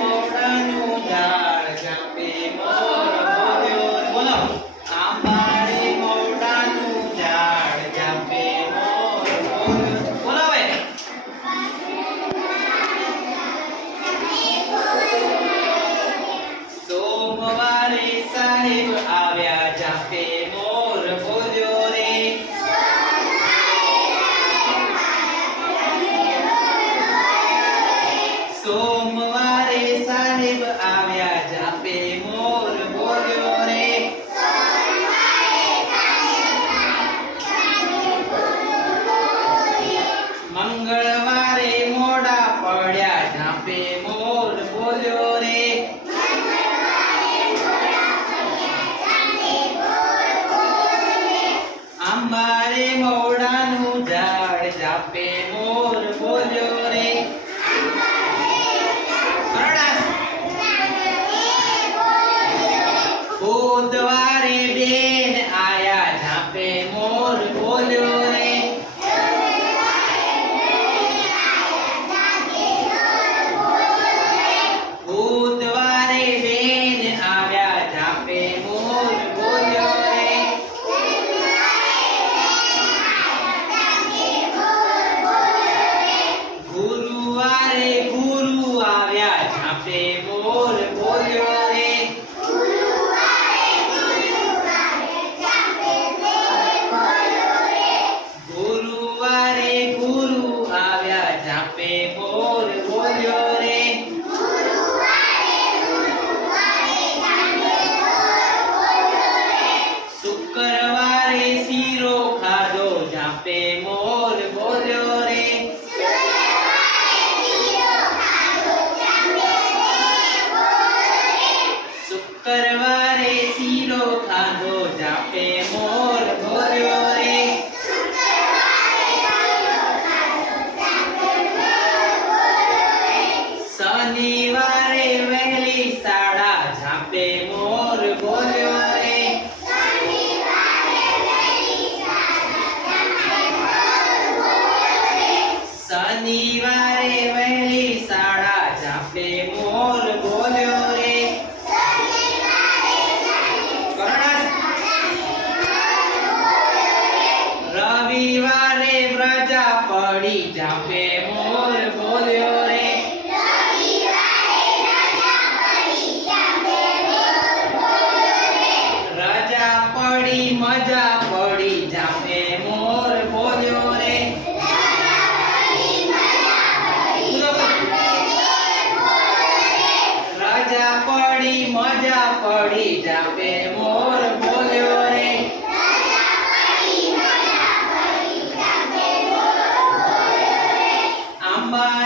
મોડાનું ઝાડ જાપે મોર બોલ્યો રે. બોલો. આંબાડી મોડાનું ઝાડ જાપે મોર બોલ્યો. બોલો હવે. સોમવારે સાહેબ આવ્યા જાપે મોર બોલ્યો રે. સોમવારે સાહેબ આવ્યા જાપે મોર બોલ્યો રે. મંગળવારે મોડા પડ્યા જાપે મોર બોલ્યો રે. આંબારે મોડાનું ઝાડ જાપે મોર બોલ્યો રે. બુધવારે બેન આયા જાપે મોર બોલ્યો રે. બુધવારે બેન આવ્યા જાપે મોર બોલ્યો રે. ગુરુવારે ગુરુ આવ્યા જાપે મોર બોલ્યો રે. ગુરુવારે ગુરુ આવ્યા જાપે મોર બોલ્યો રે. શુક્રવારે શીરો ખાધો જાપે મોર બોલ્યો રે. શુક્રવારે શીરો ખાધો જાપે મોર બોલ્યો રે. શનિવારે વહેલી શાળા જાપે મોર બોલ્યો રે. શનિવારે વહેલી શાળા જાપે મોર બોલ્યો રે. રવિવારે વ્રજા પડી જાપે મોર બોલ્યો રે. રજા પડી મજા પડી જાપે મોર બોલ્યો રે. રજા પડી મજા પડી જાપે મોર બોલ્યો રે. આંબા